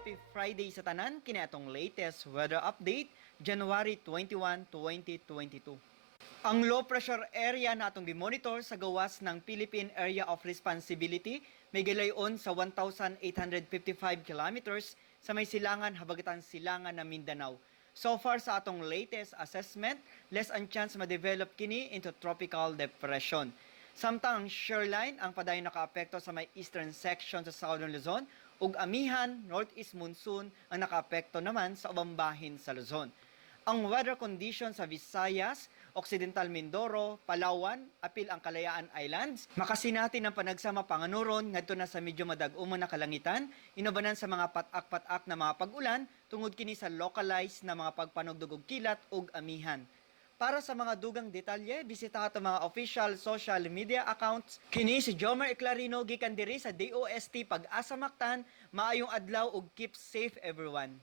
happy Friday sa tanan kini atong latest weather update January 21, 2022. Ang low pressure area na atong gi-monitor sa gawas ng Philippine Area of Responsibility may gilayon sa 1,855 kilometers sa may silangan habagatan silangan na Mindanao. So far sa atong latest assessment, less ang chance ma-develop kini into tropical depression. Samtang shoreline ang padayon nakaapekto sa may eastern section sa Southern Luzon ug amihan northeast monsoon ang nakaapekto naman sa ubang bahin sa Luzon. Ang weather condition sa Visayas, Occidental Mindoro, Palawan, apil ang Kalayaan Islands, makasinati ng panagsama panganuron ngadto na sa medyo madag-umon na kalangitan, inubanan sa mga patak-patak na mga pag-ulan tungod kini sa localized na mga pagpanugdog og kilat ug amihan. Para sa mga dugang detalye, bisita ato mga official social media accounts. Kini si Jomar Eclarino gikan diri sa DOST Pag-asa Mactan. Maayong adlaw ug keep safe everyone.